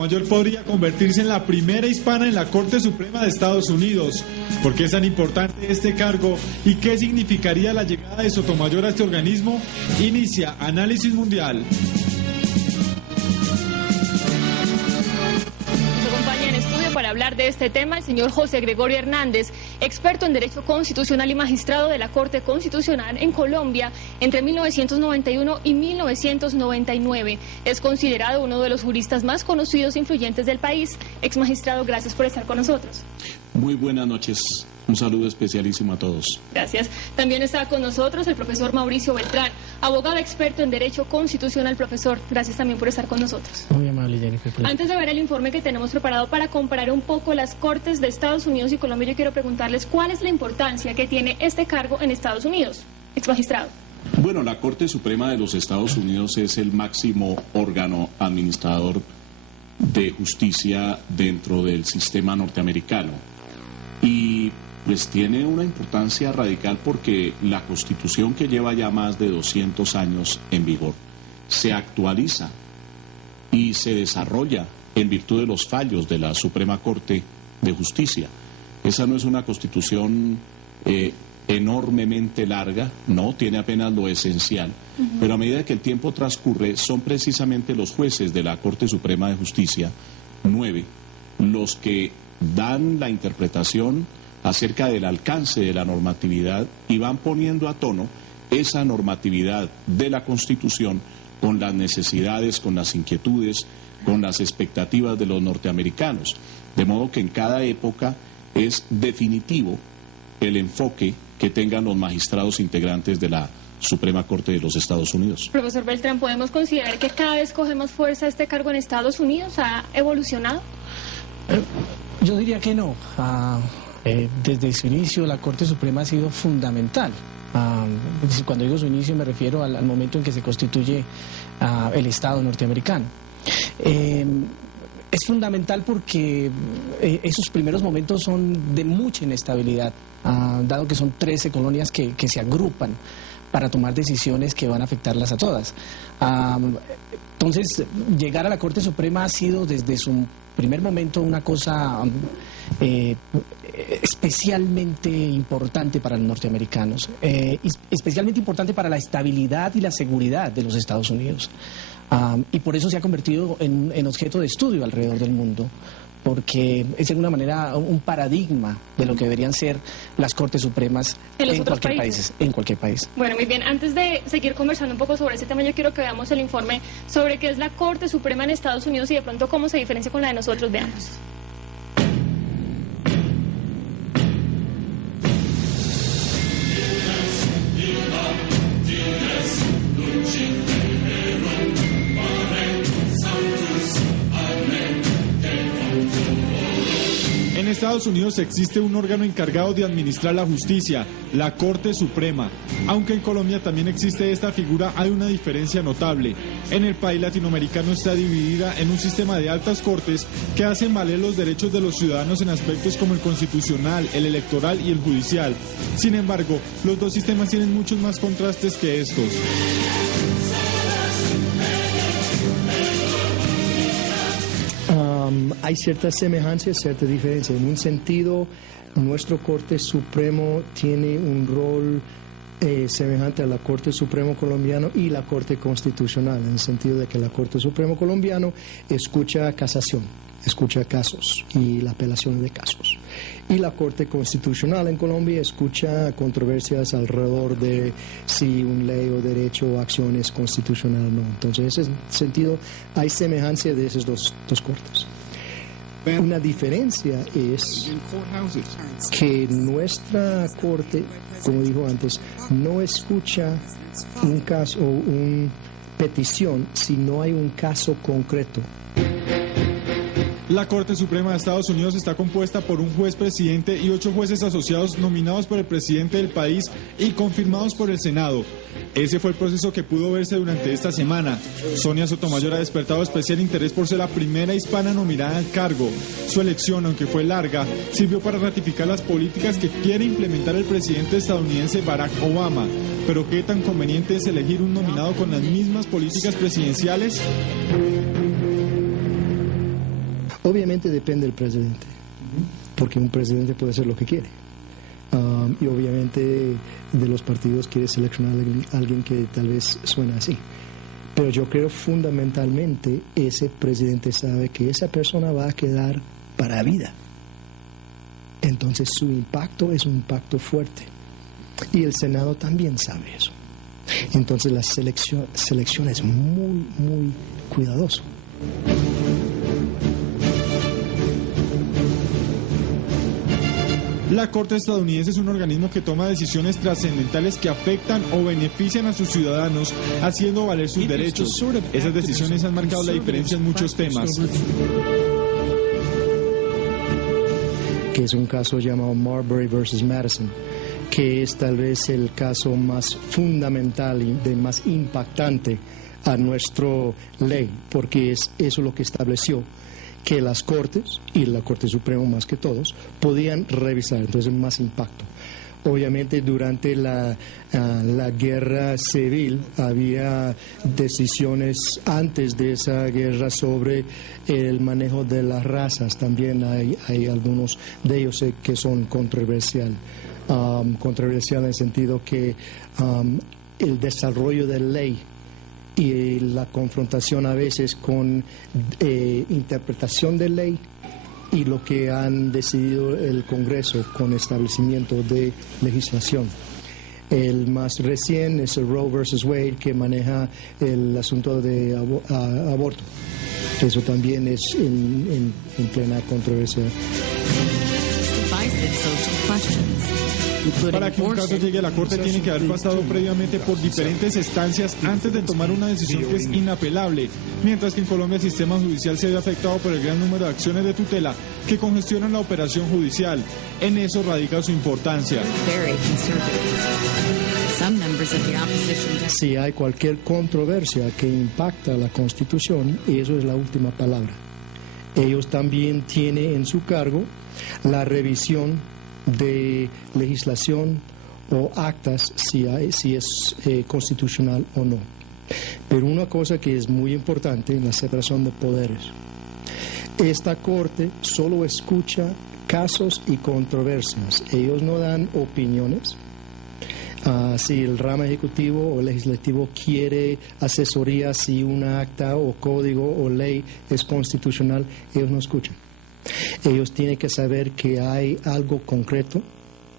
Sotomayor podría convertirse en la primera hispana en la Corte Suprema de Estados Unidos. ¿Por qué es tan importante este cargo y qué significaría la llegada de Sotomayor a este organismo? Inicia Análisis Mundial. Para hablar de este tema, el señor José Gregorio Hernández, experto en Derecho Constitucional y magistrado de la Corte Constitucional en Colombia entre 1991 y 1999. Es considerado uno de los juristas más conocidos e influyentes del país. Ex magistrado, gracias por estar con nosotros. Muy buenas noches. Un saludo especialísimo a todos. Gracias. También está con nosotros el profesor Mauricio Beltrán, abogado experto en Derecho Constitucional. Profesor, gracias también por estar con nosotros. Muy amable, Jennifer. Antes de ver el informe que tenemos preparado para comparar un poco las Cortes de Estados Unidos y Colombia, yo quiero preguntarles cuál es la importancia que tiene este cargo en Estados Unidos. Ex magistrado. Bueno, la Corte Suprema de los Estados Unidos es el máximo órgano administrador de justicia dentro del sistema norteamericano. Y pues tiene una importancia radical porque la Constitución, que lleva ya más de 200 años en vigor, se actualiza y se desarrolla en virtud de los fallos de la Suprema Corte de Justicia. Esa no es una Constitución enormemente larga, no, tiene apenas lo esencial, pero a medida que el tiempo transcurre, son precisamente los jueces de la Corte Suprema de Justicia, 9, los que dan la interpretación acerca del alcance de la normatividad y van poniendo a tono esa normatividad de la Constitución con las necesidades, con las inquietudes, con las expectativas de los norteamericanos. De modo que en cada época es definitivo el enfoque que tengan los magistrados integrantes de la Suprema Corte de los Estados Unidos. Profesor Beltrán, ¿podemos considerar que cada vez coge más fuerza este cargo en Estados Unidos? ¿Ha evolucionado? Yo diría que no. Desde su inicio la Corte Suprema ha sido fundamental. Cuando digo su inicio me refiero al momento en que se constituye el Estado norteamericano. Es fundamental porque esos primeros momentos son de mucha inestabilidad, dado que son 13 colonias que se agrupan para tomar decisiones que van a afectarlas a todas. Entonces, llegar a la Corte Suprema ha sido desde su primer momento una cosa especialmente importante para los norteamericanos, especialmente importante para la estabilidad y la seguridad de los Estados Unidos. Y por eso se ha convertido en objeto de estudio alrededor del mundo, porque es de alguna manera un paradigma de lo que deberían ser las Cortes Supremas en cualquier país. Bueno, muy bien. Antes de seguir conversando un poco sobre ese tema, yo quiero que veamos el informe sobre qué es la Corte Suprema en Estados Unidos y de pronto cómo se diferencia con la de nosotros. Veamos. En Estados Unidos existe un órgano encargado de administrar la justicia, la Corte Suprema. Aunque en Colombia también existe esta figura, hay una diferencia notable. En el país latinoamericano está dividida en un sistema de altas cortes que hacen valer los derechos de los ciudadanos en aspectos como el constitucional, el electoral y el judicial. Sin embargo, los dos sistemas tienen muchos más contrastes que estos. Hay ciertas semejanzas, cierta diferencia. En un sentido, nuestro Corte Supremo tiene un rol semejante a la Corte Supremo colombiano y la Corte Constitucional, en el sentido de que la Corte Supremo colombiano escucha casación, escucha casos y la apelación de casos. Y la Corte Constitucional en Colombia escucha controversias alrededor de si una ley o derecho o acción es constitucional o no. Entonces, en ese sentido, hay semejanza de esas dos cortes. Una diferencia es que nuestra Corte, como dijo antes, no escucha un caso o una petición si no hay un caso concreto. La Corte Suprema de Estados Unidos está compuesta por un juez presidente y 8 jueces asociados nominados por el presidente del país y confirmados por el Senado. Ese fue el proceso que pudo verse durante esta semana. Sonia Sotomayor ha despertado especial interés por ser la primera hispana nominada al cargo. Su elección, aunque fue larga, sirvió para ratificar las políticas que quiere implementar el presidente estadounidense Barack Obama. Pero ¿qué tan conveniente es elegir un nominado con las mismas políticas presidenciales? Obviamente depende del presidente, porque un presidente puede hacer lo que quiere. Y obviamente de los partidos quiere seleccionar a alguien que tal vez suena así. Pero yo creo fundamentalmente ese presidente sabe que esa persona va a quedar para vida. Entonces su impacto es un impacto fuerte. Y el Senado también sabe eso. Entonces la selección es muy, muy cuidadoso. La Corte estadounidense es un organismo que toma decisiones trascendentales que afectan o benefician a sus ciudadanos, haciendo valer sus derechos. Esas decisiones han marcado la diferencia en muchos temas. Que es un caso llamado Marbury versus Madison, que es tal vez el caso más fundamental y más impactante a nuestra ley, porque es eso lo que estableció que las Cortes, y la Corte Suprema más que todos, podían revisar, entonces más impacto. Obviamente durante la guerra civil había decisiones antes de esa guerra sobre el manejo de las razas, también hay algunos de ellos que son controversial en el sentido que el desarrollo de ley y la confrontación a veces con interpretación de ley y lo que han decidido el Congreso con establecimiento de legislación. El más reciente es el Roe versus Wade, que maneja el asunto de aborto. Eso también es en plena controversia. Para que un caso llegue a la Corte tiene que haber pasado previamente por diferentes instancias antes de tomar una decisión que es inapelable, mientras que en Colombia el sistema judicial se ve afectado por el gran número de acciones de tutela que congestionan la operación judicial. En eso radica su importancia. Si hay cualquier controversia que impacta la Constitución, eso es la última palabra. Ellos también tienen en su cargo la revisión de legislación o actas si es constitucional o no. Pero una cosa que es muy importante en la separación de poderes, esta Corte solo escucha casos y controversias. Ellos no dan opiniones. Si el rama ejecutivo o legislativo quiere asesoría si una acta o código o ley es constitucional, ellos no escuchan. Ellos tienen que saber que hay algo concreto,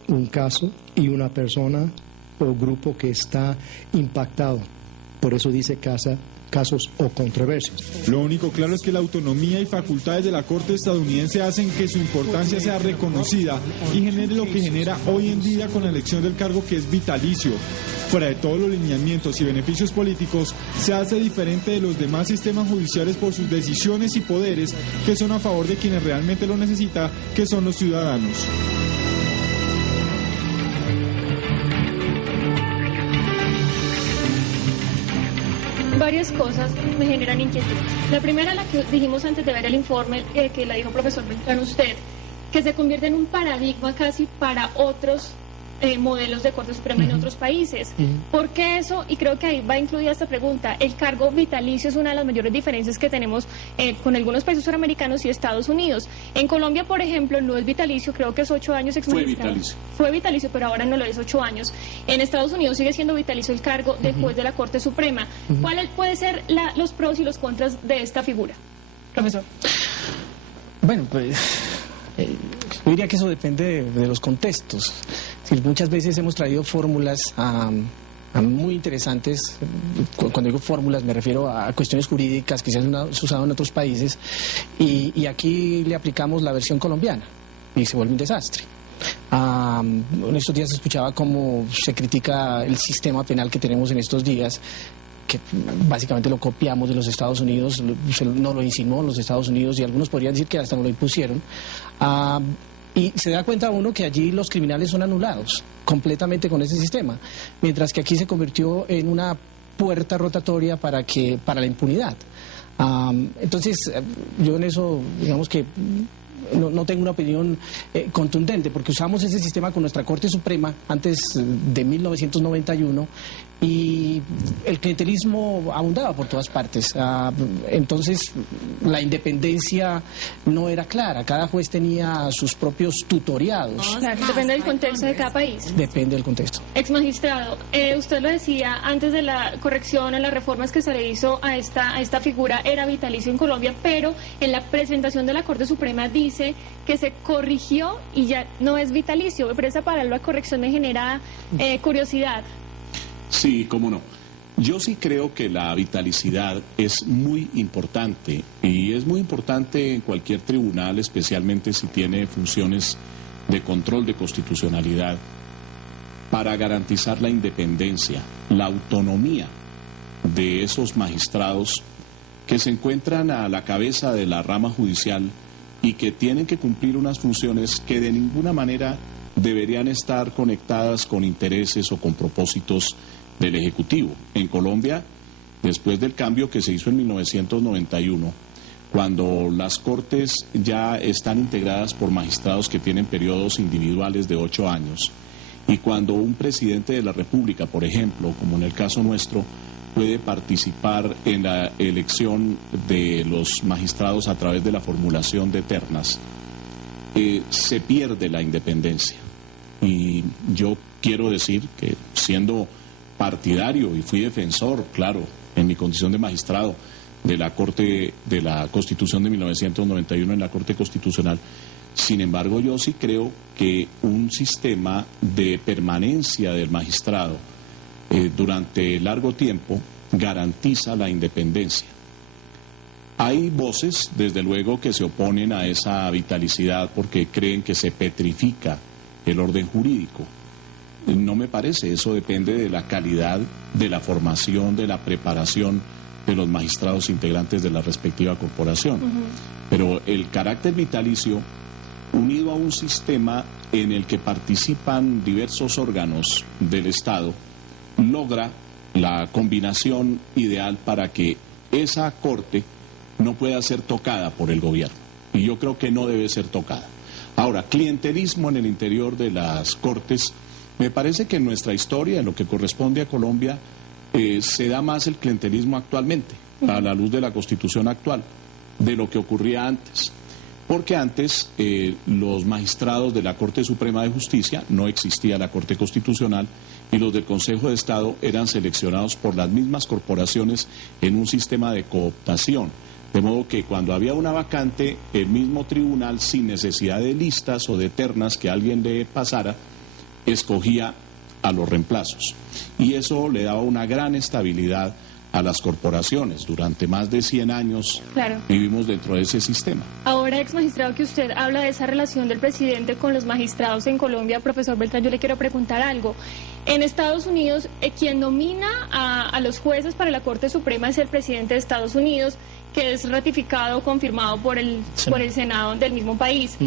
un caso y una persona o grupo que está impactado. Por eso dice casos o controversias. Lo único claro es que la autonomía y facultades de la Corte estadounidense hacen que su importancia sea reconocida y genere lo que genera hoy en día con la elección del cargo, que es vitalicio. Fuera de todos los lineamientos y beneficios políticos, se hace diferente de los demás sistemas judiciales por sus decisiones y poderes que son a favor de quienes realmente lo necesitan, que son los ciudadanos. Varias cosas me generan inquietud. La primera, la que dijimos antes de ver el informe, que la dijo profesor Beltrán usted, que se convierte en un paradigma casi para otros modelos de Corte Suprema en otros países. ¿Por qué eso? Y creo que ahí va incluida esta pregunta. El cargo vitalicio es una de las mayores diferencias que tenemos con algunos países suramericanos y Estados Unidos. En Colombia, por ejemplo, no es vitalicio, creo que es 8 años exmagistrado. Fue vitalicio, pero ahora no lo es, 8 años. En Estados Unidos sigue siendo vitalicio el cargo de juez de la Corte Suprema. ¿Cuáles pueden ser los pros y los contras de esta figura, profesor? Bueno, pues yo diría que eso depende de los contextos. Muchas veces hemos traído fórmulas muy interesantes. Cuando digo fórmulas me refiero a cuestiones jurídicas que se han usado en otros países y aquí le aplicamos la versión colombiana y se vuelve un desastre. En estos días escuchaba cómo se critica el sistema penal que tenemos en estos días, que básicamente lo copiamos de los Estados Unidos, no lo insinuó en los Estados Unidos y algunos podrían decir que hasta no lo impusieron. Y se da cuenta uno que allí los criminales son anulados completamente con ese sistema, mientras que aquí se convirtió en una puerta rotatoria para la impunidad. Entonces, yo en eso, digamos que no tengo una opinión contundente, porque usamos ese sistema con nuestra Corte Suprema antes de 1991 y el clientelismo abundaba por todas partes. Entonces la independencia no era clara, cada juez tenía sus propios tutoriados. Claro, depende del contexto de cada país. Depende del contexto. Ex magistrado, usted lo decía, antes de la corrección a las reformas que se le hizo a esta figura era vitalicio en Colombia, pero en la presentación de la Corte Suprema dice que se corrigió y ya no es vitalicio. Pero esa palabra corrección me genera curiosidad. Sí, cómo no. Yo sí creo que la vitalicidad es muy importante y es muy importante en cualquier tribunal, especialmente si tiene funciones de control de constitucionalidad, para garantizar la independencia, la autonomía de esos magistrados que se encuentran a la cabeza de la rama judicial y que tienen que cumplir unas funciones que de ninguna manera deberían estar conectadas con intereses o con propósitos del Ejecutivo. En Colombia, después del cambio que se hizo en 1991, cuando las Cortes ya están integradas por magistrados que tienen periodos individuales de 8 años, y cuando un presidente de la República, por ejemplo, como en el caso nuestro, puede participar en la elección de los magistrados a través de la formulación de ternas, se pierde la independencia. Y yo quiero decir que, siendo partidario y fui defensor, claro, en mi condición de magistrado de la Corte, de la Constitución de 1991 en la Corte Constitucional, sin embargo yo sí creo que un sistema de permanencia del magistrado durante largo tiempo garantiza la independencia. Hay voces, desde luego, que se oponen a esa vitalicidad porque creen que se petrifica el orden jurídico. No me parece, eso depende de la calidad, de la formación, de la preparación de los magistrados integrantes de la respectiva corporación. Pero el carácter vitalicio, unido a un sistema en el que participan diversos órganos del Estado, logra la combinación ideal para que esa corte no pueda ser tocada por el gobierno. Y yo creo que no debe ser tocada. Ahora, clientelismo en el interior de las cortes. Me parece que en nuestra historia, en lo que corresponde a Colombia, se da más el clientelismo actualmente, a la luz de la Constitución actual, de lo que ocurría antes. Porque antes los magistrados de la Corte Suprema de Justicia, no existía la Corte Constitucional, y los del Consejo de Estado eran seleccionados por las mismas corporaciones en un sistema de cooptación. De modo que cuando había una vacante, el mismo tribunal, sin necesidad de listas o de ternas que alguien le pasara, escogía a los reemplazos. Y eso le daba una gran estabilidad a las corporaciones. Durante más de 100 años vivimos dentro de ese sistema. Ahora, ex magistrado, que usted habla de esa relación del presidente con los magistrados en Colombia, profesor Beltrán, yo le quiero preguntar algo. En Estados Unidos, quien nomina a los jueces para la Corte Suprema es el presidente de Estados Unidos, que es ratificado, confirmado por el Senado del mismo país.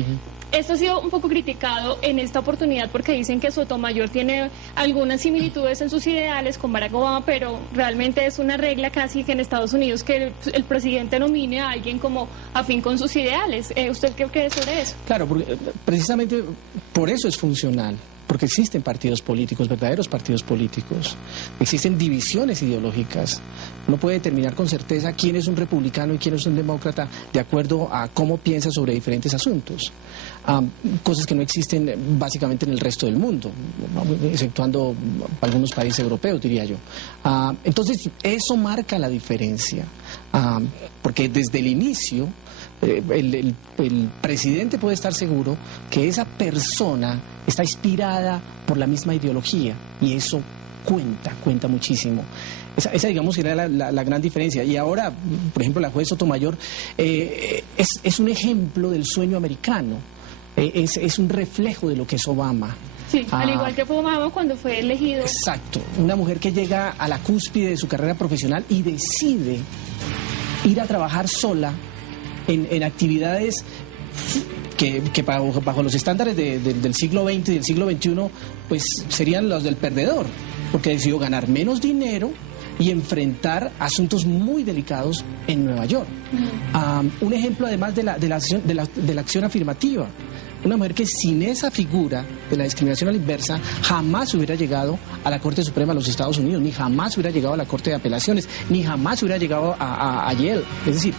Esto ha sido un poco criticado en esta oportunidad porque dicen que Sotomayor tiene algunas similitudes en sus ideales con Barack Obama, pero realmente es una regla casi que en Estados Unidos que el presidente nomine a alguien como afín con sus ideales. ¿Usted qué cree sobre eso? Claro, porque precisamente por eso es funcional. Porque existen partidos políticos, verdaderos partidos políticos, existen divisiones ideológicas. Uno puede determinar con certeza quién es un republicano y quién es un demócrata de acuerdo a cómo piensa sobre diferentes asuntos. Cosas que no existen básicamente en el resto del mundo, exceptuando algunos países europeos, diría yo. Entonces, eso marca la diferencia, porque desde el inicio el presidente puede estar seguro que esa persona está inspirada por la misma ideología, y eso cuenta muchísimo. Esa digamos, sería la gran diferencia. Y ahora, por ejemplo, la juez Sotomayor es un ejemplo del sueño americano, es un reflejo de lo que es Obama. Sí, al igual que fue Obama cuando fue elegido. Exacto, una mujer que llega a la cúspide de su carrera profesional y decide ir a trabajar sola en actividades que bajo los estándares del siglo XX y del siglo XXI pues serían los del perdedor, porque decidió ganar menos dinero y enfrentar asuntos muy delicados en Nueva York. Un ejemplo además de la acción afirmativa. una mujer que sin esa figura de la discriminación a la inversa jamás hubiera llegado a la Corte Suprema de los Estados Unidos, ni jamás hubiera llegado a la Corte de Apelaciones, ni jamás hubiera llegado a Yale. Es decir,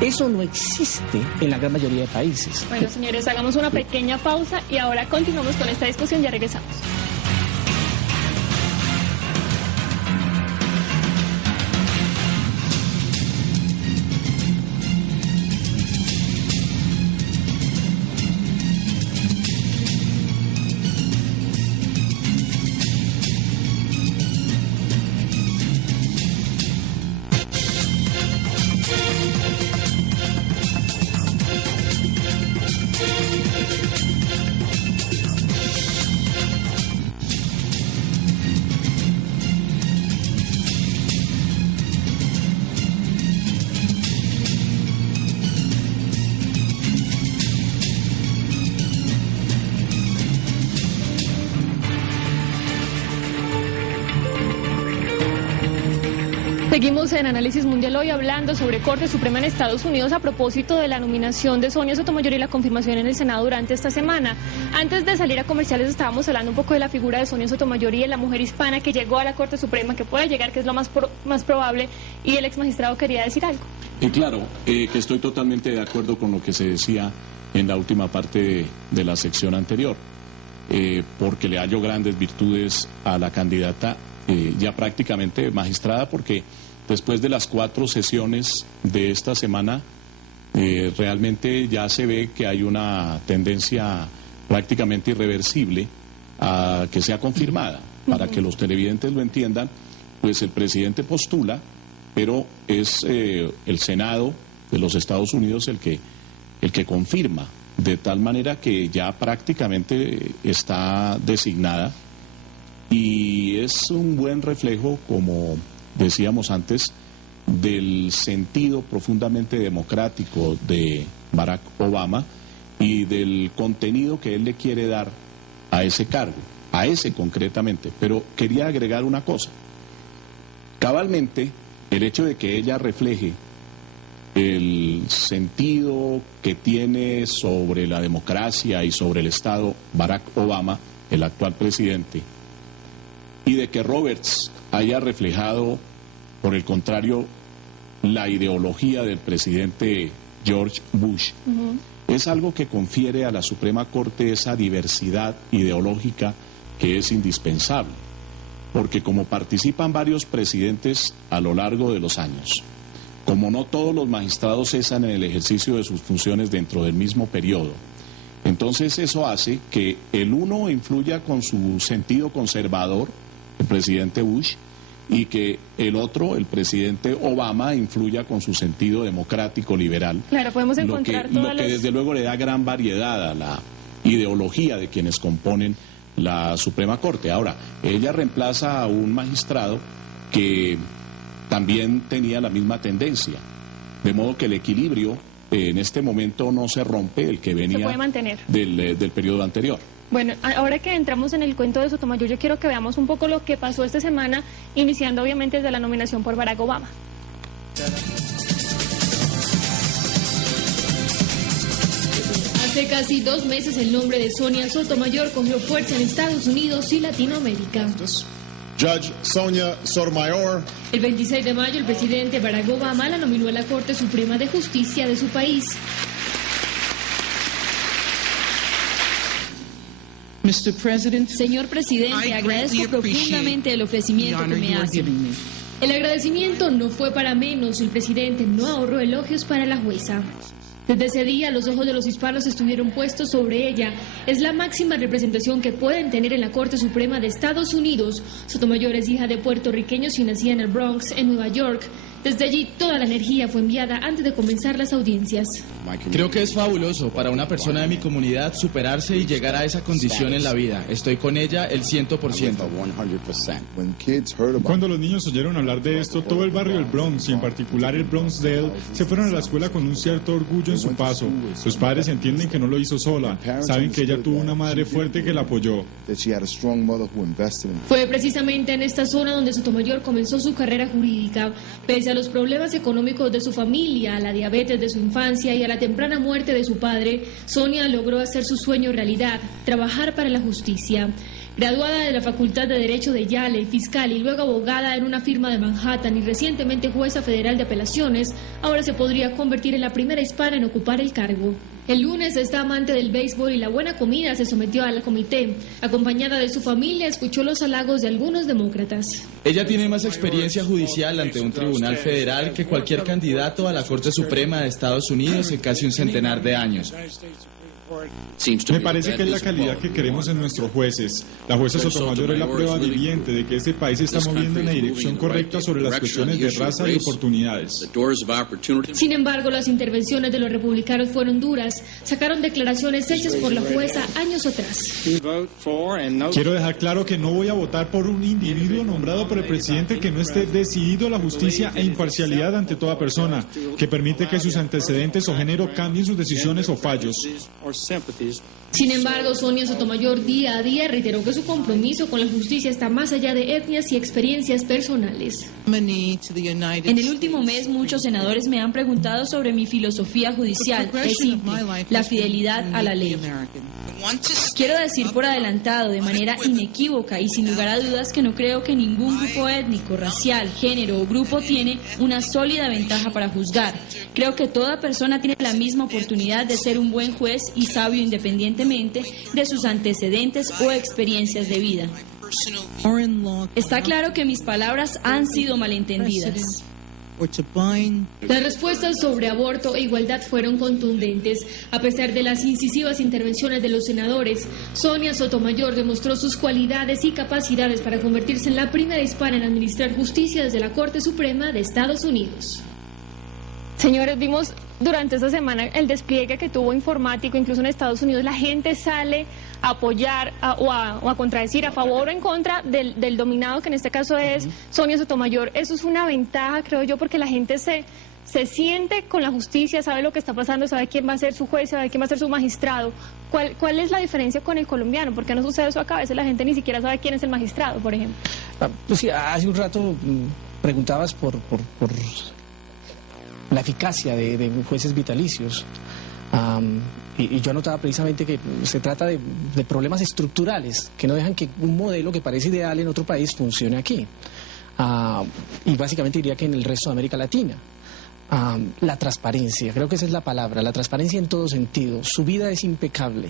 eso no existe en la gran mayoría de países. Bueno, señores, hagamos una pequeña pausa y ahora continuamos con esta discusión, ya regresamos. Seguimos en Análisis Mundial hoy hablando sobre Corte Suprema en Estados Unidos a propósito de la nominación de Sonia Sotomayor y la confirmación en el Senado durante esta semana. Antes de salir a comerciales estábamos hablando un poco de la figura de Sonia Sotomayor y de la mujer hispana que llegó a la Corte Suprema, que puede llegar, que es lo más probable, y el ex magistrado quería decir algo. Claro, que estoy totalmente de acuerdo con lo que se decía en la última parte de la sección anterior, porque le hallo grandes virtudes a la candidata ya prácticamente magistrada, porque después de las 4 sesiones de esta semana, realmente ya se ve que hay una tendencia prácticamente irreversible a que sea confirmada. Para que los televidentes lo entiendan, pues el presidente postula, pero es el Senado de los Estados Unidos el que confirma, de tal manera que ya prácticamente está designada, y es un buen reflejo, como decíamos antes, del sentido profundamente democrático de Barack Obama y del contenido que él le quiere dar a ese cargo, a ese concretamente. Pero quería agregar una cosa. Cabalmente, el hecho de que ella refleje el sentido que tiene sobre la democracia y sobre el Estado Barack Obama, el actual presidente, y de que Roberts haya reflejado, por el contrario, la ideología del presidente George Bush, es algo que confiere a la Suprema Corte esa diversidad ideológica que es indispensable, porque como participan varios presidentes a lo largo de los años, como no todos los magistrados cesan en el ejercicio de sus funciones dentro del mismo periodo, entonces eso hace que el uno influya con su sentido conservador, el presidente Bush, y que el otro, el presidente Obama, influya con su sentido democrático liberal. Claro, podemos encontrar lo que desde luego le da gran variedad a la ideología de quienes componen la Suprema Corte. Ahora, ella reemplaza a un magistrado que también tenía la misma tendencia, de modo que el equilibrio en este momento no se rompe, el que venía se puede mantener del periodo anterior. Bueno, ahora que entramos en el cuento de Sotomayor, yo quiero que veamos un poco lo que pasó esta semana, iniciando obviamente desde la nominación por Barack Obama. Hace casi 2 meses el nombre de Sonia Sotomayor cogió fuerza en Estados Unidos y Latinoamérica. Judge Sonia Sotomayor. El 26 de mayo el presidente Barack Obama la nominó a la Corte Suprema de Justicia de su país. Señor presidente, agradezco profundamente el ofrecimiento que me hace. El agradecimiento no fue para menos. El presidente no ahorró elogios para la jueza. Desde ese día, los ojos de los hispanos estuvieron puestos sobre ella. Es la máxima representación que pueden tener en la Corte Suprema de Estados Unidos. Sotomayor es hija de puertorriqueños y nacida en el Bronx, en Nueva York. Desde allí, toda la energía fue enviada antes de comenzar las audiencias. Creo que es fabuloso para una persona de mi comunidad superarse y llegar a esa condición en la vida. Estoy con ella el 100%. Cuando los niños oyeron hablar de esto, todo el barrio del Bronx, y en particular el Bronxdale, se fueron a la escuela con un cierto orgullo en su paso. Sus padres entienden que no lo hizo sola. Saben que ella tuvo una madre fuerte que la apoyó. Fue precisamente en esta zona donde Sotomayor comenzó su carrera jurídica. Pese a los problemas económicos de su familia, a la diabetes de su infancia y a la temprana muerte de su padre, Sonia logró hacer su sueño realidad, trabajar para la justicia. Graduada de la Facultad de Derecho de Yale, fiscal y luego abogada en una firma de Manhattan y recientemente jueza federal de apelaciones, ahora se podría convertir en la primera hispana en ocupar el cargo. El lunes, esta amante del béisbol y la buena comida se sometió al comité. Acompañada de su familia, escuchó los halagos de algunos demócratas. Ella tiene más experiencia judicial ante un tribunal federal que cualquier candidato a la Corte Suprema de Estados Unidos en casi un centenar de años. Me parece que es la calidad que queremos en nuestros jueces. La jueza Sotomayor es la prueba viviente de que este país se está moviendo en la dirección correcta sobre las cuestiones de raza y oportunidades. Sin embargo, las intervenciones de los republicanos fueron duras. Sacaron declaraciones hechas por la jueza años atrás. Quiero dejar claro que no voy a votar por un individuo nombrado por el presidente que no esté decidido a la justicia e imparcialidad ante toda persona, que permite que sus antecedentes o género cambien sus decisiones o fallos. Sin embargo, Sonia Sotomayor día a día reiteró que su compromiso con la justicia está más allá de etnias y experiencias personales. En el último mes, muchos senadores me han preguntado sobre mi filosofía judicial. Es simple, la fidelidad a la ley. Quiero decir por adelantado, de manera inequívoca y sin lugar a dudas, que no creo que ningún grupo étnico, racial, género o grupo tiene una sólida ventaja para juzgar. Creo que toda persona tiene la misma oportunidad de ser un buen juez y sabio independientemente de sus antecedentes o experiencias de vida. Está claro que mis palabras han sido malentendidas. Las respuestas sobre aborto e igualdad fueron contundentes. A pesar de las incisivas intervenciones de los senadores, Sonia Sotomayor demostró sus cualidades y capacidades para convertirse en la primera hispana en administrar justicia desde la Corte Suprema de Estados Unidos. Señores, vimos durante esta semana el despliegue que tuvo informático, incluso en Estados Unidos la gente sale a apoyar o a contradecir a favor o en contra del dominado, que en este caso es Sonia Sotomayor. Eso es una ventaja, creo yo, porque la gente se siente con la justicia, sabe lo que está pasando, sabe quién va a ser su juez, sabe quién va a ser su magistrado. ¿Cuál es la diferencia con el colombiano? ¿Por qué no sucede eso acá? A veces la gente ni siquiera sabe quién es el magistrado, por ejemplo. Pues sí, hace un rato preguntabas por la eficacia de jueces vitalicios. Y yo anotaba precisamente que se trata de problemas estructurales que no dejan que un modelo que parece ideal en otro país funcione aquí. Y básicamente diría que en el resto de América Latina. La transparencia, creo que esa es la palabra, la transparencia en todo sentido. Su vida es impecable.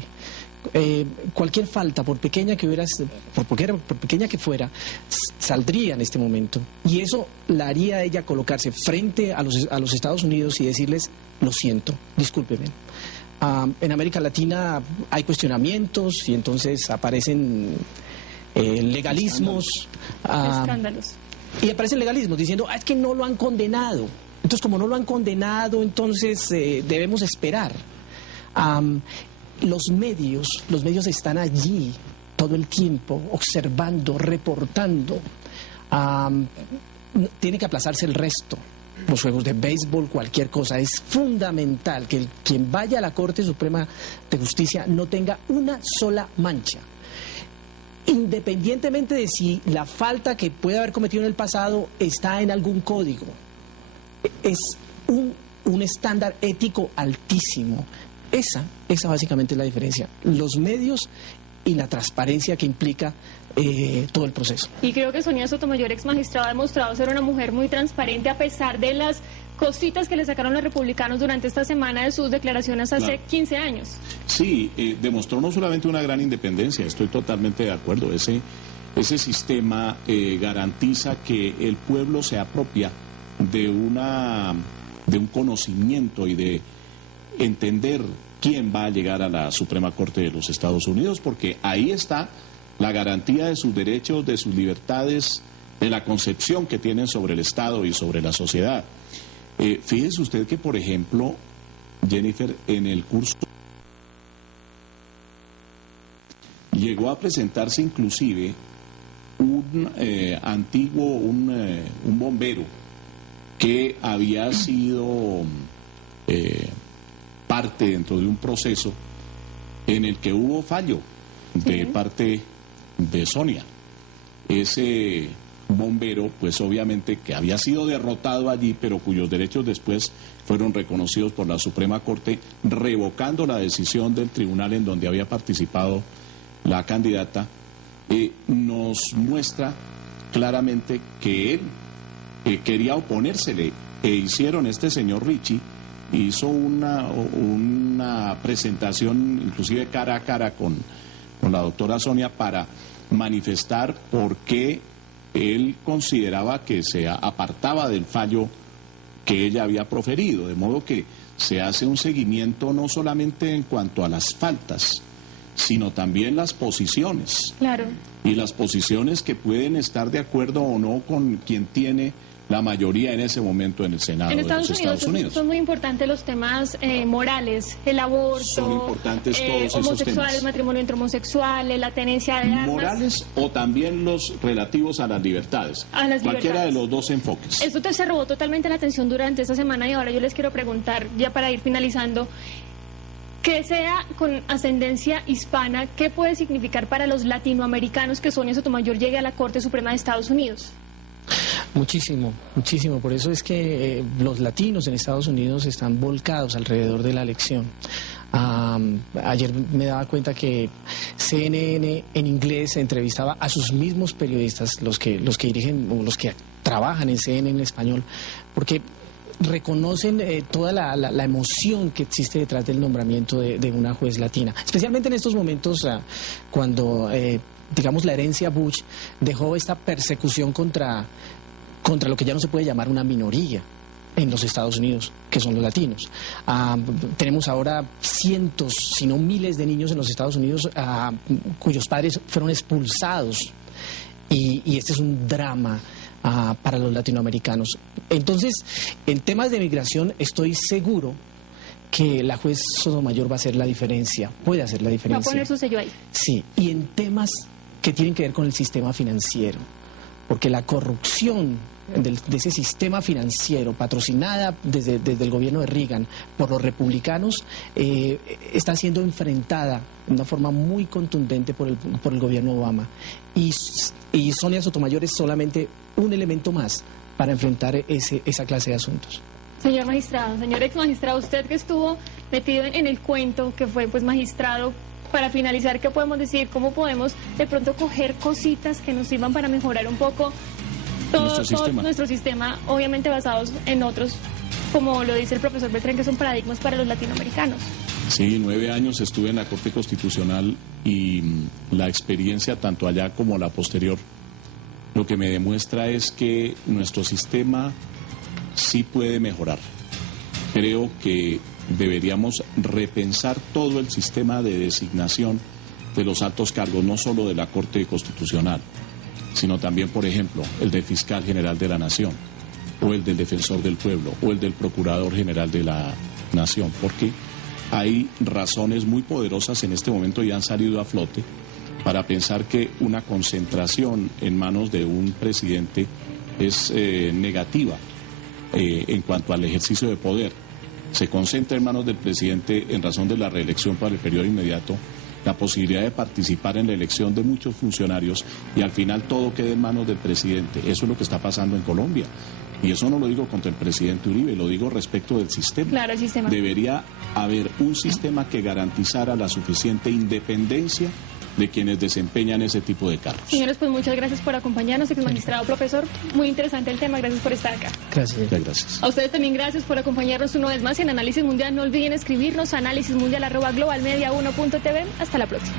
Cualquier falta, por pequeña que por pequeña que fuera, saldría en este momento, y eso la haría a ella colocarse frente a los Estados Unidos y decirles: lo siento, discúlpenme. En América Latina hay cuestionamientos y entonces aparecen legalismos, escándalos, y aparecen legalismos diciendo: es que no lo han condenado. Entonces, como no lo han condenado, entonces debemos esperar. Los medios están allí todo el tiempo, observando, reportando. Tiene que aplazarse el resto. Los juegos de béisbol, cualquier cosa. Es fundamental que quien vaya a la Corte Suprema de Justicia no tenga una sola mancha. Independientemente de si la falta que puede haber cometido en el pasado está en algún código. Es un estándar ético altísimo. Esa básicamente es la diferencia. Los medios y la transparencia que implica todo el proceso. Y creo que Sonia Sotomayor, ex magistrada, ha demostrado ser una mujer muy transparente a pesar de las cositas que le sacaron los republicanos durante esta semana de sus declaraciones hace 15 años. Sí, demostró no solamente una gran independencia, estoy totalmente de acuerdo. Ese sistema garantiza que el pueblo se apropia de un conocimiento y de entender quién va a llegar a la Suprema Corte de los Estados Unidos, porque ahí está la garantía de sus derechos, de sus libertades, de la concepción que tienen sobre el Estado y sobre la sociedad. Fíjese usted que, por ejemplo, Jennifer, en el curso llegó a presentarse inclusive un bombero que había sido parte dentro de un proceso en el que hubo fallo de parte de Sonia. Ese bombero, pues obviamente que había sido derrotado allí, pero cuyos derechos después fueron reconocidos por la Suprema Corte, revocando la decisión del tribunal en donde había participado la candidata, nos muestra claramente que él quería oponérsele, hicieron este señor Richie, hizo una presentación inclusive cara a cara con la doctora Sonia para manifestar por qué él consideraba que se apartaba del fallo que ella había proferido, de modo que se hace un seguimiento no solamente en cuanto a las faltas, sino también las posiciones. Claro. Y las posiciones que pueden estar de acuerdo o no con quien tiene la mayoría en ese momento en el Senado de los Estados Unidos. Son muy importantes los temas morales, el aborto, son importantes todos esos homosexuales, temas. Matrimonio entre homosexuales, la tenencia de armas. Morales o también los relativos a las libertades. A las Cualquiera libertades. de los dos enfoques. Esto se robó totalmente la atención durante esta semana y ahora yo les quiero preguntar, ya para ir finalizando, que sea con ascendencia hispana, ¿qué puede significar para los latinoamericanos que Sonia Sotomayor llegue a la Corte Suprema de Estados Unidos? Muchísimo, muchísimo. Por eso es que los latinos en Estados Unidos están volcados alrededor de la elección. Ayer me daba cuenta que CNN en inglés entrevistaba a sus mismos periodistas, los que dirigen o los que trabajan en CNN en español, porque reconocen toda la emoción que existe detrás del nombramiento de una juez latina, especialmente en estos momentos cuando digamos la herencia Bush dejó esta persecución contra lo que ya no se puede llamar una minoría en los Estados Unidos, que son los latinos. Tenemos ahora cientos, si no miles de niños en los Estados Unidos cuyos padres fueron expulsados y este es un drama para los latinoamericanos. Entonces, en temas de migración estoy seguro que la juez Sotomayor va a hacer la diferencia, puede hacer la diferencia. Va a poner su sello ahí. Sí, y en temas que tienen que ver con el sistema financiero, porque la corrupción de ese sistema financiero patrocinada desde el gobierno de Reagan por los republicanos está siendo enfrentada de una forma muy contundente por el gobierno Obama y Sonia Sotomayor es solamente un elemento más para enfrentar esa clase de asuntos. Señor magistrado, señor ex magistrado, usted que estuvo metido en el cuento, que fue pues magistrado, para finalizar, ¿qué podemos decir? ¿Cómo podemos de pronto coger cositas que nos sirvan para mejorar un poco todo nuestro sistema, obviamente basados en otros, como lo dice el profesor Beltrán, que son paradigmas para los latinoamericanos? Sí, 9 años estuve en la Corte Constitucional y la experiencia tanto allá como la posterior lo que me demuestra es que nuestro sistema sí puede mejorar. Creo que deberíamos repensar todo el sistema de designación de los altos cargos, no solo de la Corte Constitucional, sino también, por ejemplo, el del Fiscal General de la Nación, o el del Defensor del Pueblo, o el del Procurador General de la Nación, porque hay razones muy poderosas en este momento y han salido a flote para pensar que una concentración en manos de un presidente es negativa en cuanto al ejercicio de poder. Se concentra en manos del presidente en razón de la reelección para el periodo inmediato, la posibilidad de participar en la elección de muchos funcionarios y al final todo queda en manos del presidente. Eso es lo que está pasando en Colombia. Y eso no lo digo contra el presidente Uribe, lo digo respecto del sistema. Claro, el sistema. Debería haber un sistema que garantizara la suficiente independencia de quienes desempeñan ese tipo de cargos. Señores, pues muchas gracias por acompañarnos, ex magistrado, profesor. Muy interesante el tema, gracias por estar acá. Gracias. Muchas gracias. A ustedes también gracias por acompañarnos una vez más en Análisis Mundial. No olviden escribirnos a análisismundial@globalmedia1.tv. Hasta la próxima.